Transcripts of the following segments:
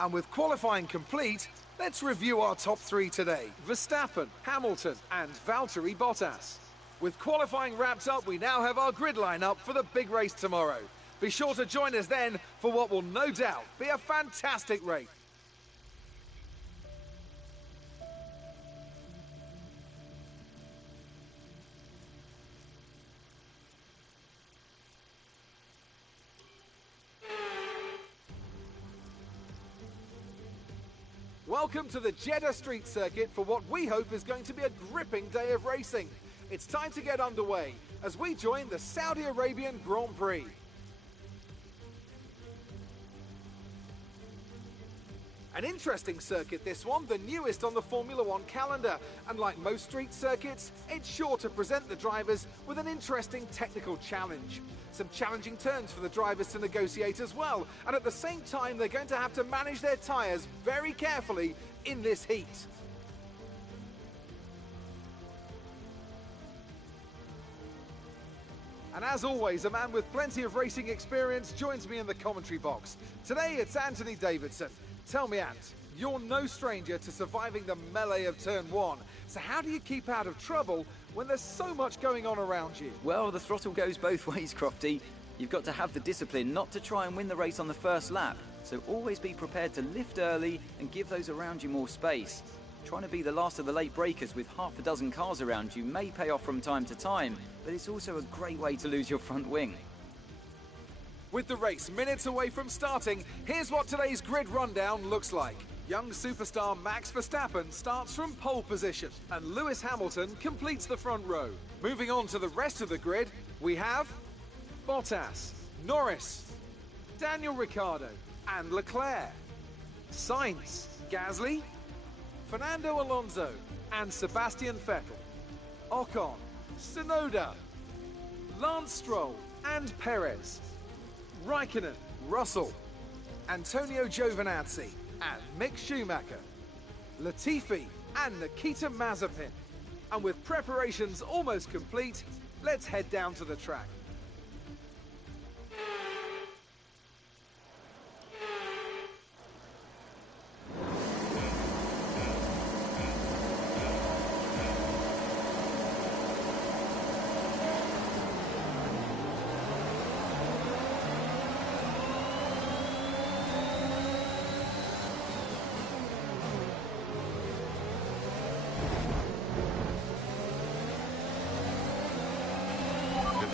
And with qualifying complete, let's review our top three today. Verstappen, Hamilton, and Valtteri Bottas. With qualifying wrapped up, we now have our grid lineup for the big race tomorrow. Be sure to join us then for what will no doubt be a fantastic race. Welcome to the Jeddah Street Circuit for what we hope is going to be a gripping day of racing. It's time to get underway as we join the Saudi Arabian Grand Prix. An interesting circuit this one, the newest on the Formula One calendar, and like most street circuits, it's sure to present the drivers with an interesting technical challenge. Some challenging turns for the drivers to negotiate as well, and at the same time they're going to have to manage their tyres very carefully in this heat. And as always, a man with plenty of racing experience joins me in the commentary box. Today it's Anthony Davidson. Tell me, Ant, you're no stranger to surviving the melee of turn one, so how do you keep out of trouble when there's so much going on around you? Well, the throttle goes both ways, Crofty. You've got to have the discipline not to try and win the race on the first lap, so always be prepared to lift early and give those around you more space. Trying to be the last of the late breakers with half a dozen cars around you may pay off from time to time, but it's also a great way to lose your front wing. With the race minutes away from starting, here's what today's grid rundown looks like. Young superstar Max Verstappen starts from pole position, and Lewis Hamilton completes the front row. Moving on to the rest of the grid, we have Bottas, Norris, Daniel Ricciardo, and Leclerc, Sainz, Gasly, Fernando Alonso, and Sebastian Vettel, Ocon, Tsunoda, Lance Stroll, and Perez, Raikkonen, Russell, Antonio Giovinazzi, and Mick Schumacher, Latifi, and Nikita Mazepin. And with preparations almost complete, let's head down to the track.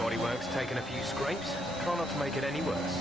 Bodywork's taken a few scrapes. Try not to make it any worse.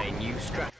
A new strat.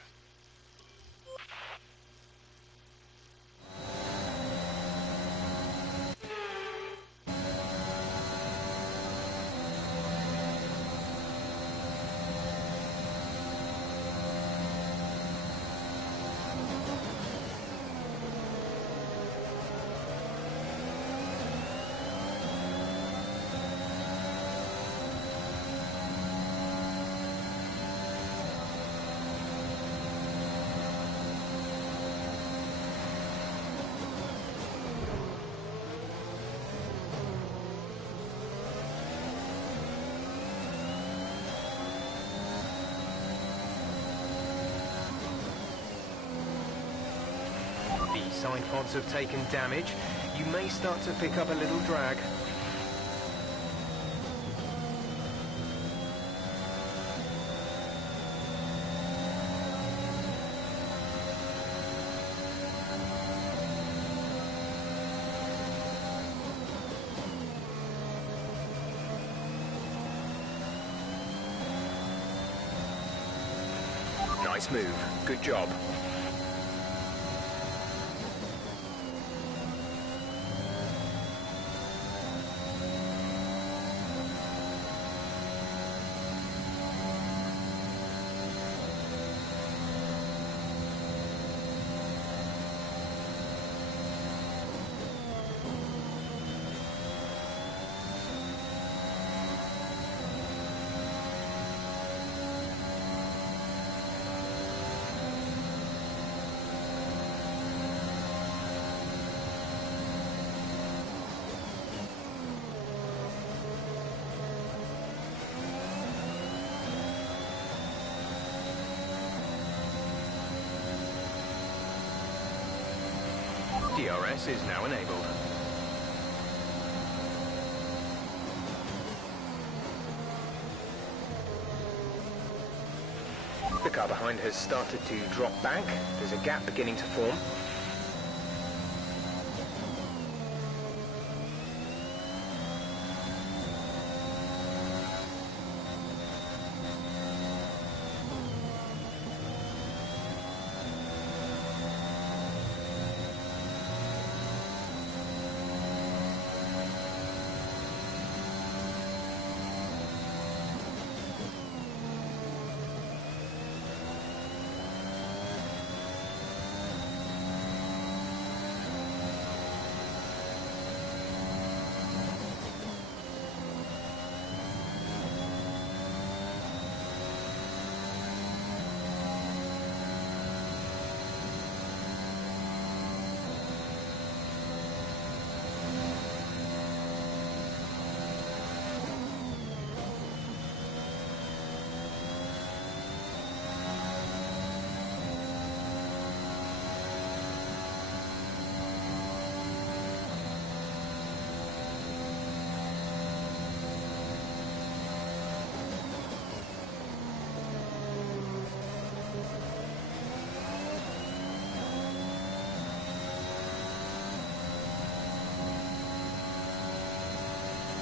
The side pods have taken damage. You may start to pick up a little drag. Nice move. Good job. DRS is now enabled. The car behind has started to drop back. There's a gap beginning to form.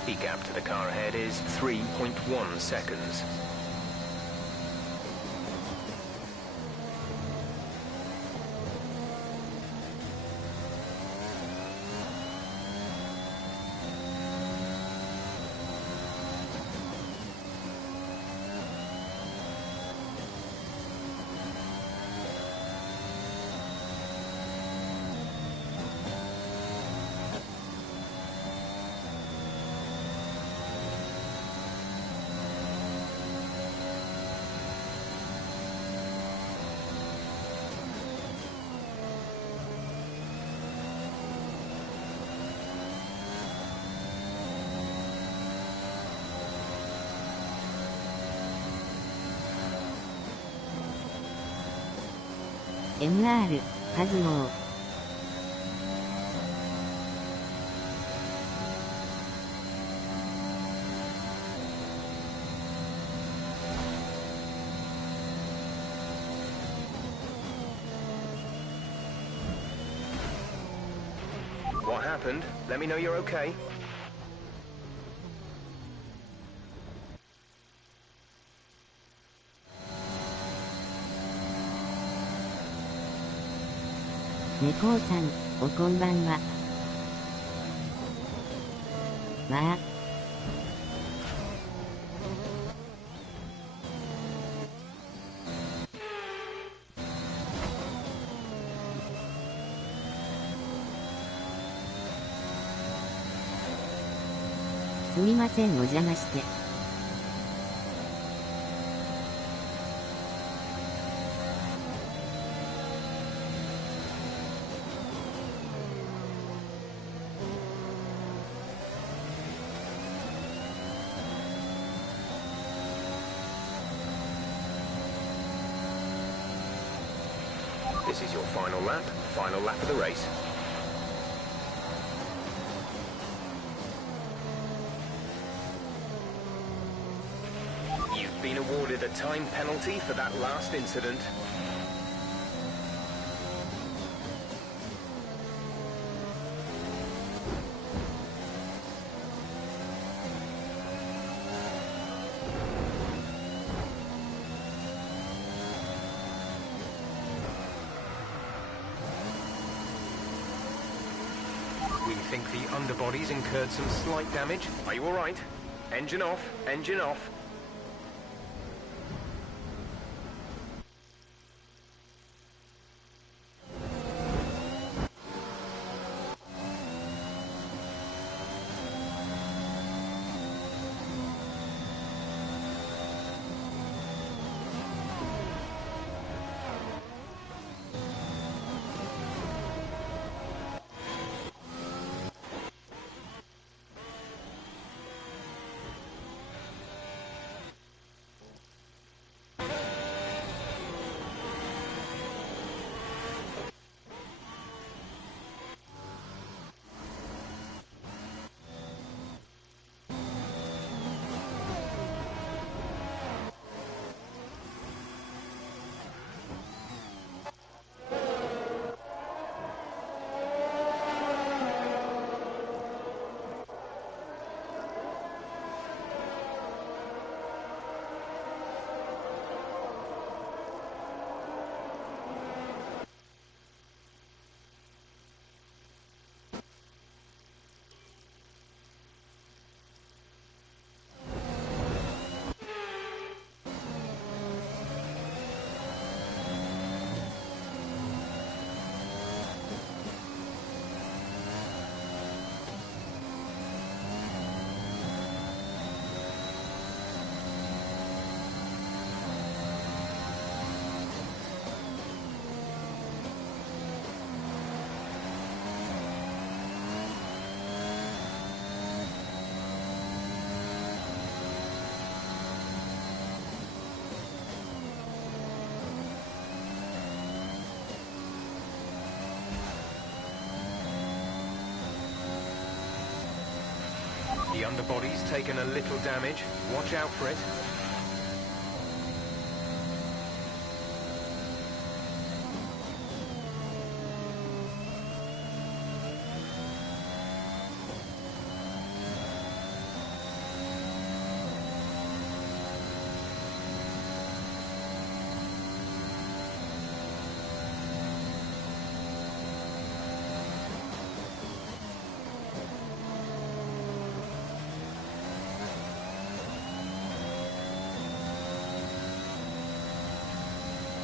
The gap to the car ahead is 3.1 seconds. MR カズモーWhat happened? Let me know you're okay.猫さん、おこんばんは。わあ。すみません、お邪魔して。This is your final lap of the race. You've been awarded a time penalty for that last incident. We think the underbody's incurred some slight damage. Are you all right? Engine off, engine off. The underbody's taken a little damage. Watch out for it.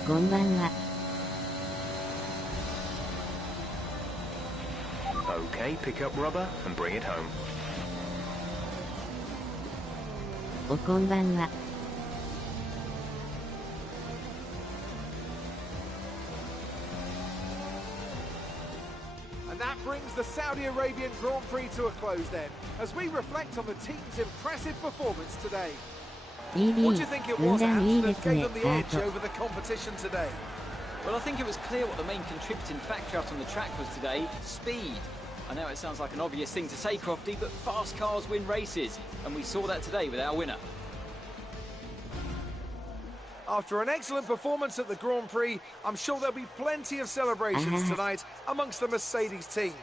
こんばんは。Okay, pick up rubber and bring it home. おこんばんは。And that brings the Saudi Arabian Grand Prix to a close then, as we reflect on the team's impressive performance today. What do you think it was, Ants, that gave them the edge over the competition today? Well, I think it was clear what the main contributing factor out on the track was today: speed. I know it sounds like an obvious thing to say, Crofty, but fast cars win races, and we saw that today with our winner. After an excellent performance at the Grand Prix, I'm sure there'll be plenty of celebrations tonight amongst the Mercedes team,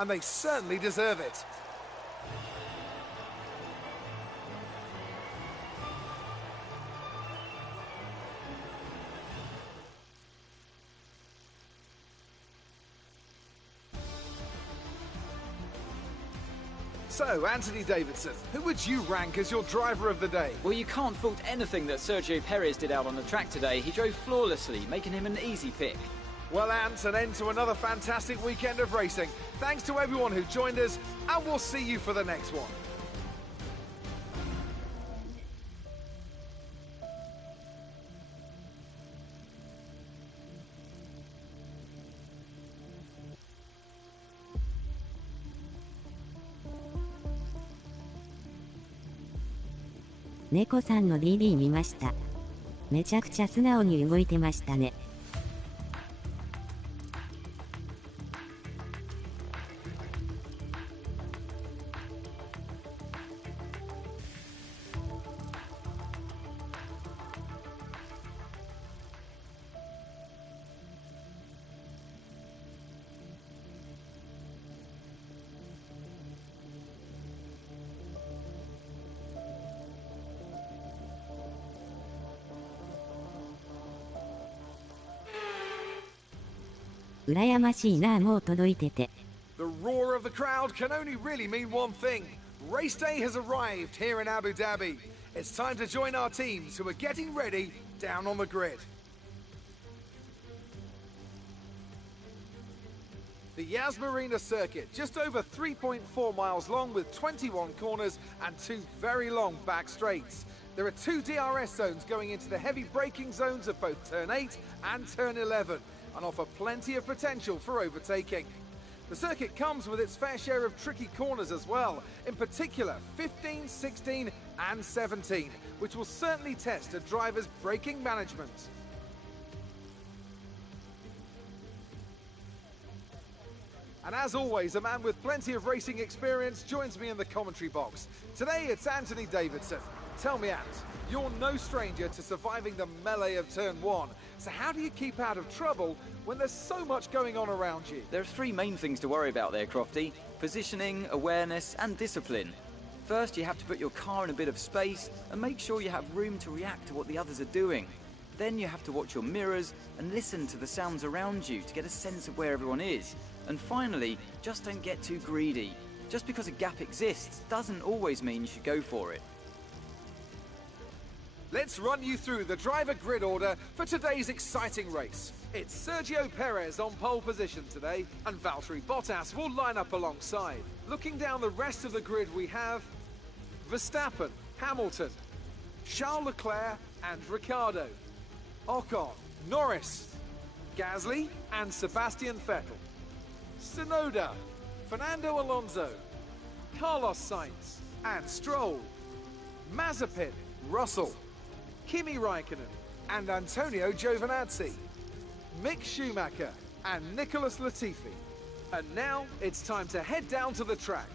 and they certainly deserve it. So, Anthony Davidson, who would you rank as your driver of the day? Well, you can't fault anything that Sergio Perez did out on the track today. He drove flawlessly, making him an easy pick. Well, Ants, an end to another fantastic weekend of racing. Thanks to everyone who joined us, and we'll see you for the next one.猫さんの DD 見ました。めちゃくちゃ素直に動いてましたね。羨ましいなあ、もう届いてて。The roar of the crowd can only really mean one thing. Race day has arrived here in Abu Dhabi. It's time to join our teams who are getting ready down on the grid. The Yas Marina circuit, just over 3.4 miles long with 21 corners and 2 very long back straights. There are 2 DRS zones going into the heavy braking zones of both turn 8 and turn 11 and offer plenty of potential for overtaking. The circuit comes with its fair share of tricky corners as well, in particular 15, 16 and 17, which will certainly test a driver's braking management. And as always, a man with plenty of racing experience joins me in the commentary box. Today it's Anthony Davidson. Tell me, Ant, you're no stranger to surviving the melee of turn 1. So how do you keep out of trouble when there's so much going on around you? There are 3 main things to worry about there, Crofty. Positioning, awareness and discipline. First, you have to put your car in a bit of space and make sure you have room to react to what the others are doing. Then you have to watch your mirrors and listen to the sounds around you to get a sense of where everyone is. And finally, just don't get too greedy. Just because a gap exists doesn't always mean you should go for it. Let's run you through the driver grid order for today's exciting race. It's Sergio Perez on pole position today, and Valtteri Bottas will line up alongside. Looking down the rest of the grid, we have Verstappen, Hamilton, Charles Leclerc and Ricciardo, Ocon, Norris, Gasly and Sebastian Vettel, Tsunoda, Fernando Alonso, Carlos Sainz and Stroll, Mazepin, Russell, Kimi Raikkonen and Antonio Giovinazzi, Mick Schumacher and Nicholas Latifi. And now it's time to head down to the track.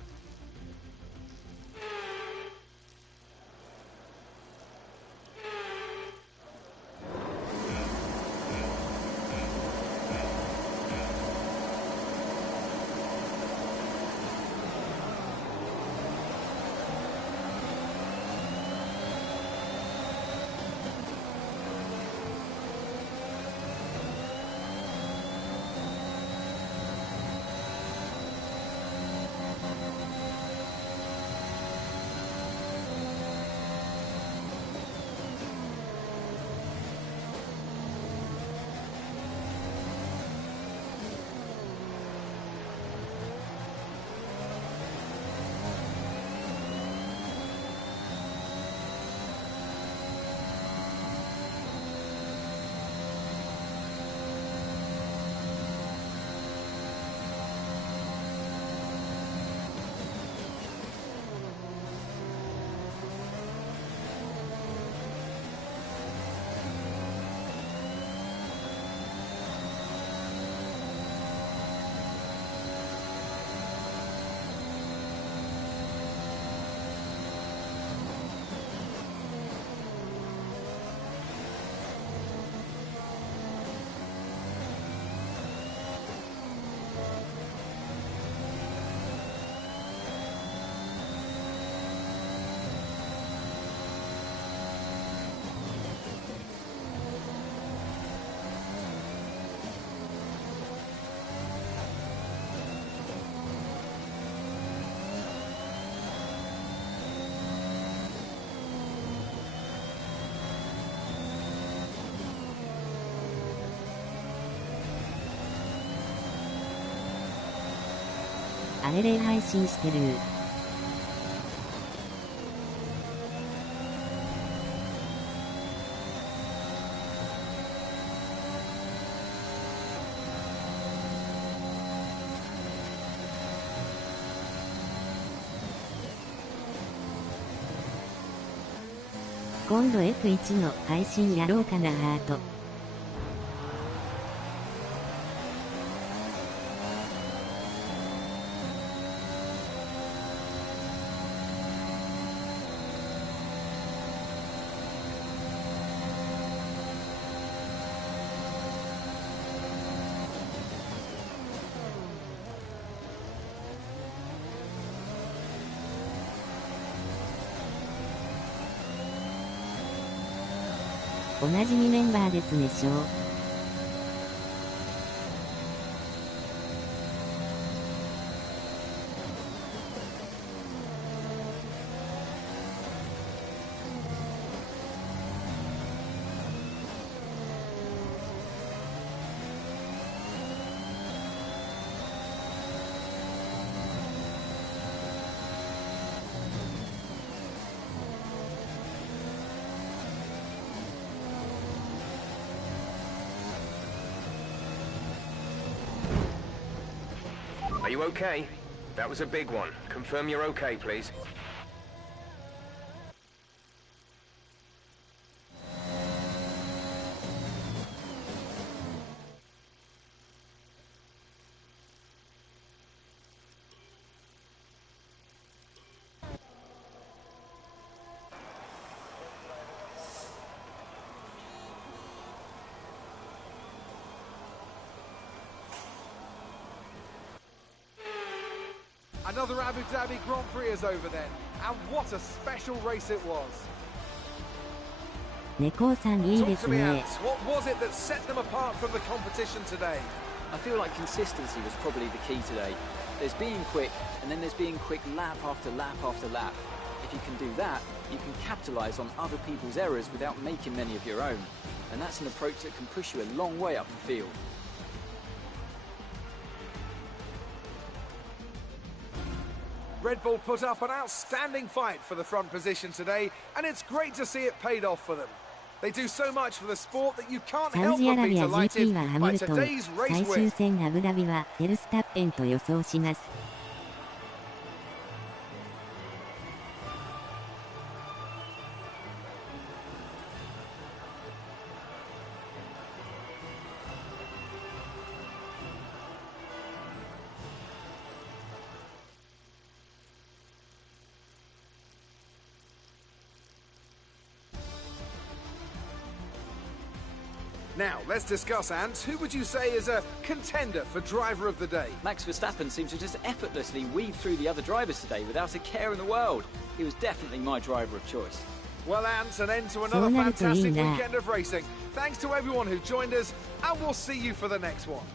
あれれ配信してる。今度 F1 の配信やろうかなハート。おなじみメンバーですねしょう。you okay? That was a big one. Confirm you're okay, please. Another Abu Dhabi Grand Prix is over then, and what a special race it was. 猫さんいいで Talk す to me, ね。 Ants. What was it that set them apart from the competition today? I feel like consistency was probably the key today. There's being quick, and then there's being quick lap after lap after lap. If you can do that, you can capitalise on other people's errors without making many of your own. And that's an approach that can push you a long way up the field. Red Bull put up an outstanding fight for the front position today, and it's great to see it paid off for them. They do so much for the sport that you can't サウ help ジア but ラ be ビア delighted GP はハミ by ルトン、 today's race 最終 win. 戦アブダビはフェルスタッペンと予想します。Now, let's discuss, Ants. Who would you say is a contender for driver of the day? Max Verstappen seemed to just effortlessly weave through the other drivers today without a care in the world. He was definitely my driver of choice. Well, Ants, an end to another So fantastic nice. weekend of racing. Thanks to everyone who joined us, and we'll see you for the next one.